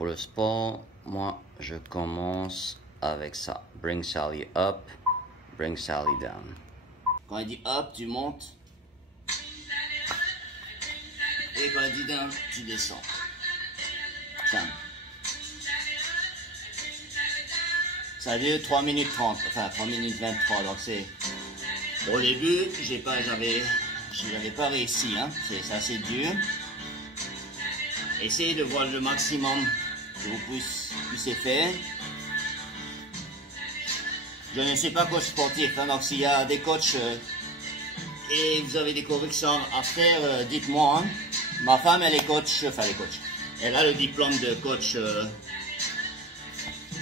pour le sport, moi, je commence avec ça. Bring Sally up, bring Sally down. Quand elle dit up, tu montes. Et quand elle dit down, tu descends. Tiens. Ça dure 3 minutes 30, enfin 3 minutes 23, donc c'est... Au début, j'avais pas réussi, hein. C'est assez dur. Essayez de voir le maximum que vous puissiez faire. Je ne suis pas coach sportif, hein, donc s'il y a des coachs et vous avez des corrections à faire, dites-moi. Hein. Ma femme, elle est coach, enfin elle est coach. Elle a le diplôme de coach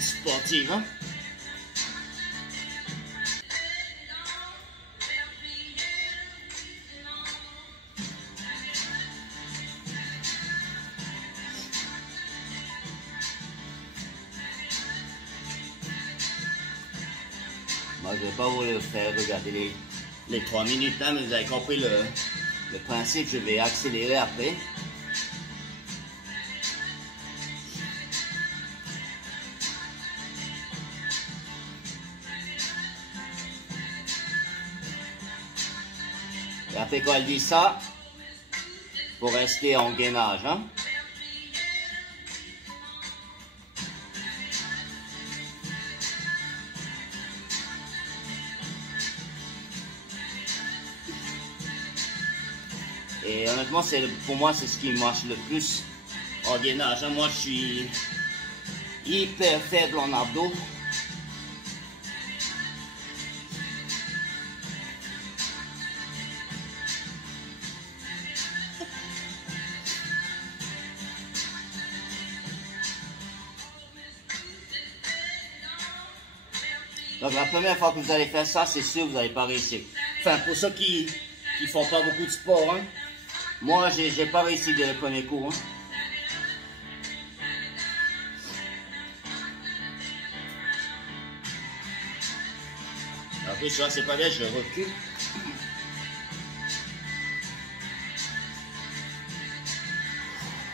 sportif. Hein. Moi, je ne vais pas vous le faire regarder les 3 minutes, hein, mais vous avez compris le principe. Je vais accélérer après. Et après, quand elle dit ça, pour rester en gainage. Hein. Et honnêtement, pour moi, c'est ce qui marche le plus en gainage. Hein. Moi, je suis hyper faible en abdos. Donc la première fois que vous allez faire ça, c'est sûr que vous n'allez pas réussir. Enfin, pour ceux qui font pas beaucoup de sport, hein, moi, j'ai pas réussi dès le premier coup. Hein. Après, tu vois, c'est pas bien, je recule.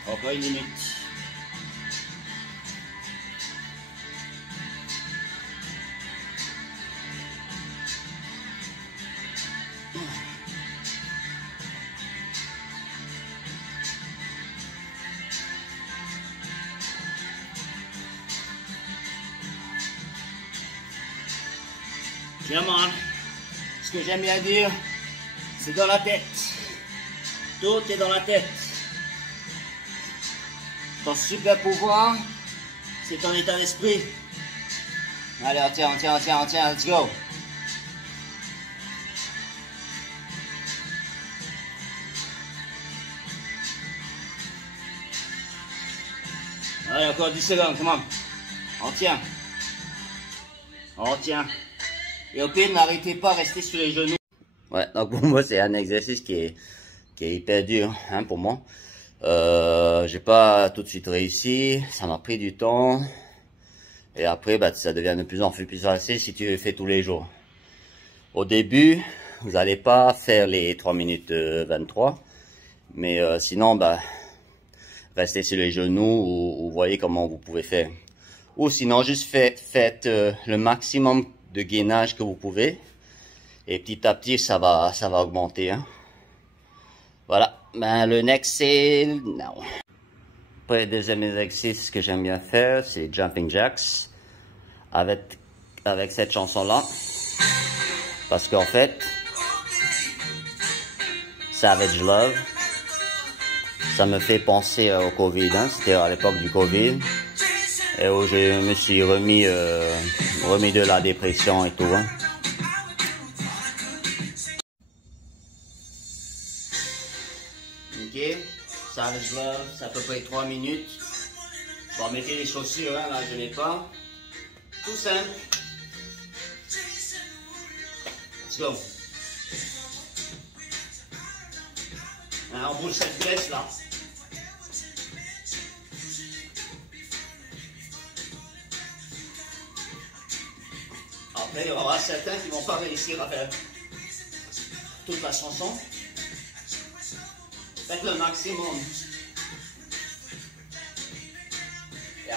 Encore une minute. Vraiment, ce que j'aime bien dire, c'est dans la tête. Tout est dans la tête. Ton super pouvoir, c'est ton état d'esprit. Allez, on tient, let's go. Allez, encore 10 secondes, come on. On tient. Et au pire, n'arrêtez pas, restez sur les genoux. Ouais, donc pour moi, c'est un exercice qui est hyper dur, hein, pour moi. J'ai pas tout de suite réussi, ça m'a pris du temps. Et après, bah, ça devient de plus en plus facile si tu le fais tous les jours. Au début, vous n'allez pas faire les 3 minutes 23. Mais sinon, bah, restez sur les genoux ou voyez comment vous pouvez faire. Ou sinon, juste faites le maximum de gainage que vous pouvez. Et petit à petit, ça va augmenter. Hein. Voilà. Ben, le next, c'est... Non. Après, le deuxième exercice que j'aime bien faire, c'est Jumping Jacks. Avec cette chanson-là. Parce qu'en fait, Savage Love, ça me fait penser au Covid. Hein. C'était à l'époque du Covid. Et où je me suis remis de la dépression et tout. Hein. Ok, Savage Love, ça peut près 3 minutes. Bon, mettez les chaussures, hein, là je n'ai pas. Tout simple. Let's go. Hein, on bouge cette blesse là. Après, il y aura certains qui ne vont pas réussir à faire toute la chanson. Faites le maximum.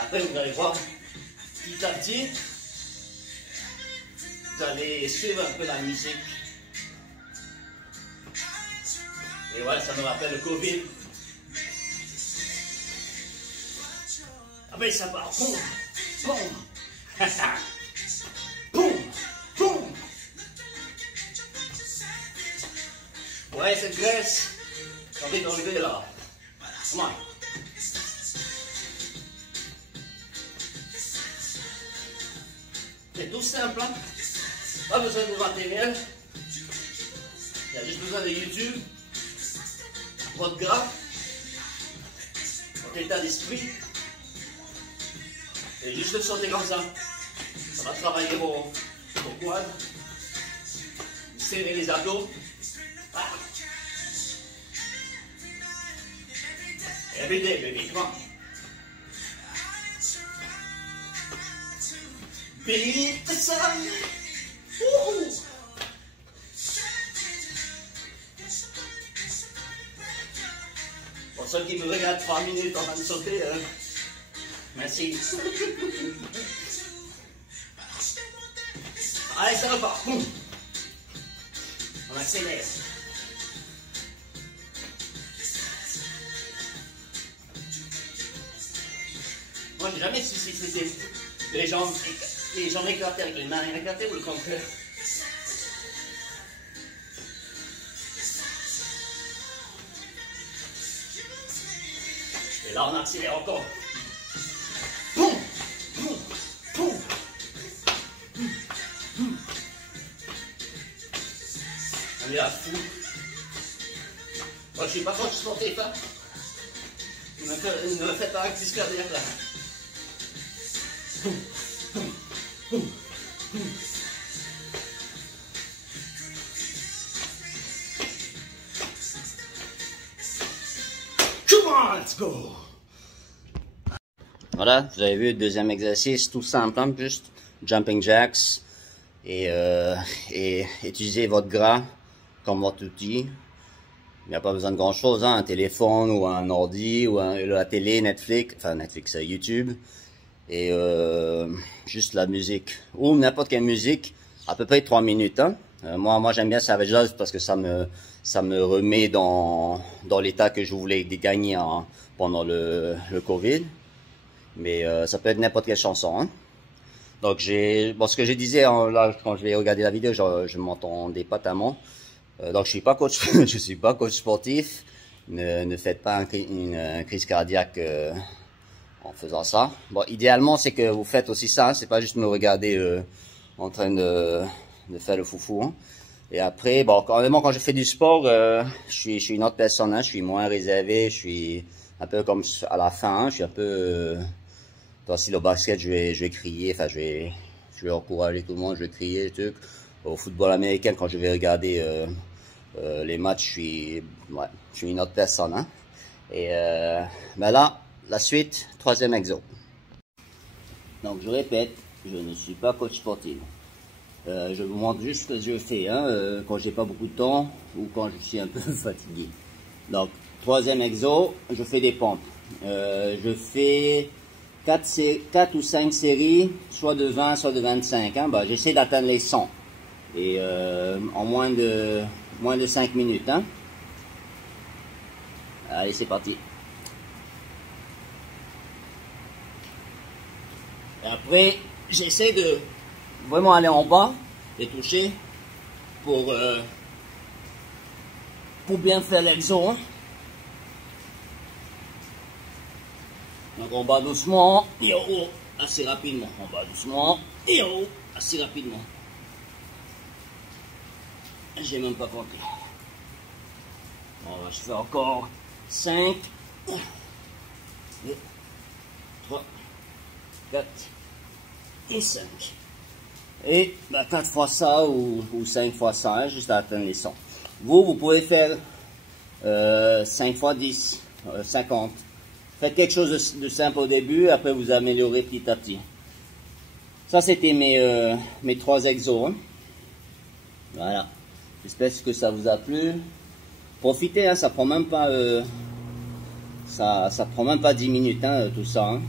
Après, vous allez voir, petit à petit, vous allez suivre un peu la musique. Et voilà, ça me rappelle le Covid. Ah ben ça part, boum, boum, boum, boum. Ouais, cette graisse, j'ai envie d'enlever là. Come on. C'est tout simple, hein? Pas besoin de matériel. Il y a juste besoin de YouTube, votre gras, votre état d'esprit. Et juste le sauter comme ça. Ça va travailler vos quads. Serrer les abdos. Ah. Every day, baby, come on. Beneath the sun. Woo. Pour ceux qui me regardent 3 minutes en train de sauter, merci. Allez, ça repart. On accélère. Moi, j'ai jamais su si c'était les jambes éclatées avec les mains éclatées ou le contraire. Et là, on accélère encore. Boum, boum, boum. On est à fou. Moi, je suis pas coach sportif, hein. Ne me faites pas un petit cardiaque là. Come on, let's go. Voilà, vous avez vu le deuxième exercice, tout simple, hein, juste jumping jacks et utiliser votre gras comme votre outil. Il n'y a pas besoin de grand chose, hein, un téléphone ou un ordi ou la télé, Netflix, YouTube et juste la musique ou n'importe quelle musique, à peu près 3 minutes. Hein. Moi j'aime bien Savage Love parce que ça me remet dans l'état que je voulais gagner pendant le Covid. Mais ça peut être n'importe quelle chanson. Hein. Donc ce que je disais là quand je vais regarder la vidéo, je m'entendais pas tellement. Donc je suis pas coach, je suis pas coach sportif. Ne faites pas une crise cardiaque en faisant ça. Bon, idéalement c'est que vous faites aussi ça. Hein, c'est pas juste me regarder en train de faire le foufou. Hein. Et après, bon, quand je fais du sport, je suis une autre personne. Hein, je suis moins réservé. Je suis un peu comme à la fin. Hein, je suis un peu si le basket, je vais crier. Enfin, je vais encourager tout le monde. Je vais crier, truc. Au football américain, quand je vais regarder les matchs, je suis une autre personne. Hein. Et ben là, la suite, troisième exo. Donc je répète, je ne suis pas coach sportif. Je vous montre juste ce que je fais hein, quand j'ai pas beaucoup de temps ou quand je suis un peu fatigué. Donc troisième exo, je fais des pompes. Je fais 4 ou 5 séries, soit de 20, soit de 25. Hein. Bah, j'essaie d'atteindre les 100. Et en moins de 5 minutes. Hein. Allez, c'est parti. Et après, j'essaie de vraiment aller en bas et toucher pour bien faire l'exo. Hein. Donc on bat doucement et en haut assez rapidement. On bat doucement et en haut assez rapidement. J'ai même pas compté. Bon, je fais encore 5, 2, 3, 4 et 5. Et 4 fois ça ou 5 fois ça, hein, juste à atteindre les 100. Vous pouvez faire 5 fois 10, 50. Faites quelque chose de simple au début, après vous améliorez petit à petit. Ça c'était mes 3 exos. Hein. Voilà. J'espère que ça vous a plu. Profitez, hein, ça prend même pas ça prend même pas 10 minutes hein, tout ça. Hein.